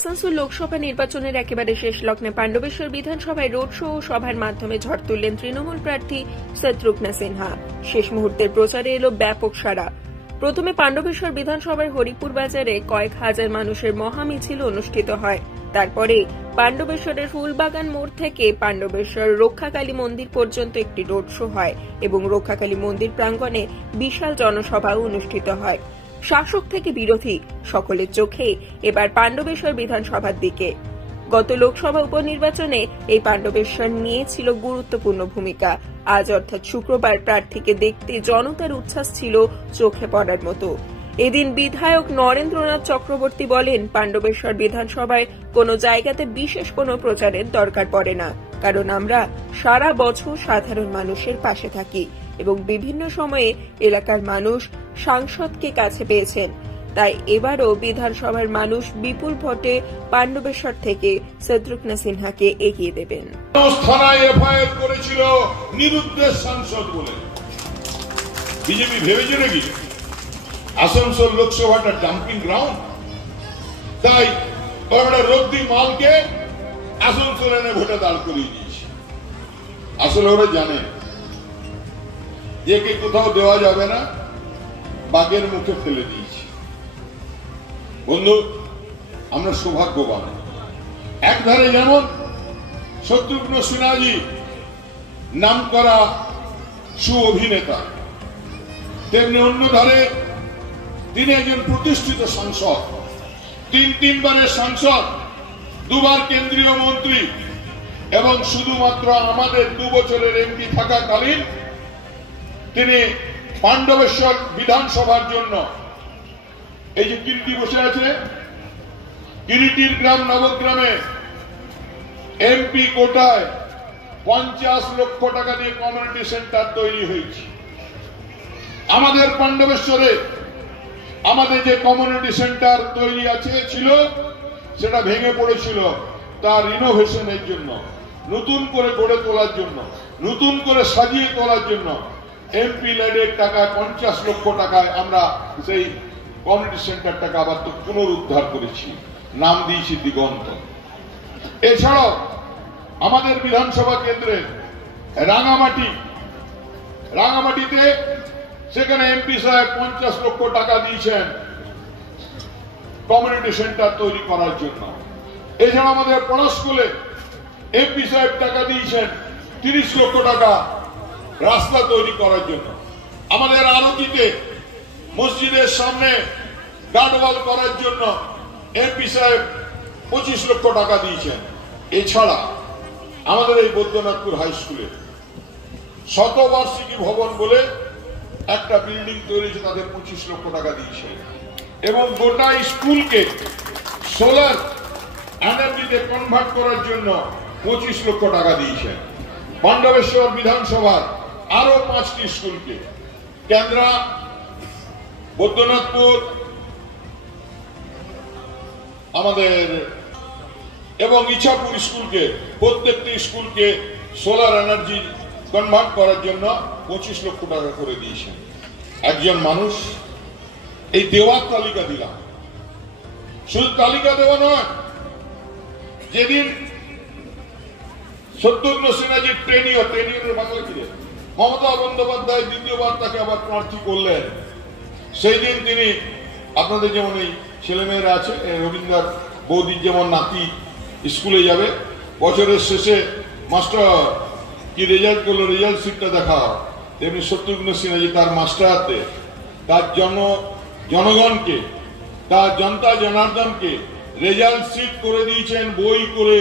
আসানসোল লোকসভা নির্বাচনের একেবারে শেষ লগ্নে পাণ্ডবেশ্বর বিধানসভায় রোড শো ও সভার মাধ্যমে ঝড় তুললেন তৃণমূল প্রার্থী শত্রুঘ্ন সিনহা। শেষ মুহূর্তের প্রচারে এলো ব্যাপক সাড়া। প্রথমে পাণ্ডবেশ্বর বিধানসভার হরিপুর বাজারে কয়েক হাজার মানুষের মহামিছিল অনুষ্ঠিত হয়। তারপরে পাণ্ডবেশ্বরের ফুলবাগান মোড় থেকে পাণ্ডবেশ্বর রক্ষাকালী মন্দির পর্যন্ত একটি রোড শো হয় এবং রক্ষাকালী মন্দির প্রাঙ্গণে বিশাল জনসভা অনুষ্ঠিত হয়। শাসক থেকে বিরোধী সকলের চোখে এবার পাণ্ডবেশ্বর বিধানসভার দিকে। গত লোকসভা উপনির্বাচনে এই পাণ্ডবেশ্বর নিয়েছিল গুরুত্বপূর্ণ ভূমিকা। আজ অর্থাৎ শুক্রবার প্রার্থীকে দেখতে জনতার উচ্ছ্বাস ছিল চোখে পড়ার মতো। এদিন বিধায়ক নরেন্দ্রনাথ চক্রবর্তী বলেন, পাণ্ডবেশ্বর বিধানসভায় কোনো জায়গাতে বিশেষ কোনো প্রচারের দরকার পড়ে না, কারণ আমরা সারা বছর সাধারণ মানুষের পাশে থাকি এবং বিভিন্ন সময়ে এলাকার মানুষ সাংসদকে কাছে পেয়েছেন। তাই এবারও বিধানসভার মানুষ বিপুল ভোটে পাণ্ডবেশ্বর থেকে শত্রুঘ্ন সিনহাকে এগিয়ে দেবেন। থানায় এফআইআর করেছিল নিরুদ্দেশ সাংসদ বলে। বিজেপি ভেবেছে নাকি আসানসোল লোকসভাটা ডাম্পিং গ্রাউন্ড? তাই ওরা রদ্দি মালকে আসানসোল এনে ভোটে দাঁড় করিয়ে দিয়েছে। আসলে ওরা জানে যে কে কোথাও দেওয়া যাবে না, বাঘের মুখে ফেলে দিয়েছে। বন্ধু, আমরা সৌভাগ্যবান। একধারে যেমন শত্রুঘ্ন সিনহাজি নাম করা সুঅভিনেতা, তেমনি অন্য ধারে তিনি একজন প্রতিষ্ঠিত সাংসদ, তিনবারের সাংসদ, দুবার কেন্দ্রীয় মন্ত্রী এবং শুধুমাত্র আমাদের 2 বছরের এমপি থাকাকালীন তিনি পাণ্ডবেশ্বর বিধানসভার জন্য এই যে কিরিটি বসে আছে, কিরিটির গ্রাম নবগ্রামে এমপি কোটায় 50 লক্ষ টাকা দিয়ে কমিউনিটি সেন্টার তৈরি হয়েছে। আমাদের পাণ্ডবেশ্বরে আমাদের যে কমিউনিটি সেন্টার তৈরি ছিল সেটা ভেঙে পড়েছিল, তার রিনোভেশনের জন্য, নতুন করে গড়ে তোলার জন্য, নতুন করে সাজিয়ে তোলার জন্য এমপি ল্যাডের টাকায় 50 লক্ষ টাকায় আমরা সেই কমিউনিটি সেন্টারটাকে আবার তো পুনরুদ্ধার করেছি, নাম দিয়েছি দিগন্ত। এছাড়াও আমাদের বিধানসভা কেন্দ্রে রাঙামাটিতে সেখানে এমপি সাহেব 50 লক্ষ টাকা দিয়েছেন কমিউনিটি সেন্টার তৈরি করার জন্য। এছাড়া আমাদের পড়াশোলে এমপি সাহেব টাকা দিয়েছেন 30 লক্ষ টাকা রাস্তা তৈরি করার জন্য। আমাদের আরতিতে মসজিদের সামনে গার্ডওয়াল করার জন্য এমপি সাহেব 25 লক্ষ টাকা দিয়েছেন। এছাড়া আমাদের এই বৈদ্যনাথপুর হাই স্কুলে শতবার্ষিকী ভবন বলে একটা বিল্ডিং তৈরি হয়েছে, তাদের 25 লক্ষ টাকা দিয়েছে এবং গোটা স্কুলকে সোলার এনার্জিতে কনভার্ট করার জন্য 25 লক্ষ টাকা দিয়েছেন। পাণ্ডবেশ্বর বিধানসভার আরো 5টি স্কুলকে, কেন্দ্রা, বৈদ্যনাথপুর আমাদের এবং ইছাপুর স্কুলকে, প্রত্যেকটি স্কুলকে সোলার এনার্জি কনভার্ট করার জন্য 25 লক্ষ টাকা করে দিয়েছেন। একজন মানুষ এই দেওয়ার তালিকা দিলাম, শুধু তালিকা দেওয়া নয়, যেদিন শত্রুঘ্ন সিনহাজির ট্রেনিয়রের বাংলা কি মমতা বন্দ্যোপাধ্যায় দ্বিতীয়বার তাকে আবার প্রার্থী করলেন, সেই দিন তিনি আপনাদের যেমন এই ছেলেমেয়েরা আছে, রবীন্দ্র বৌদির যেমন নাতি স্কুলে যাবে, বছরের শেষে মাস্টার কি রেজাল্ট করলো, রেজাল্ট শিটটা দেখাও, তেমনি শত্রুঘ্ন সিনহাজি তার মাস্টারতে, তার জনগণকে, তার জনতা জনার্দনকে রেজাল্ট শিট করে দিয়েছেন বই করে।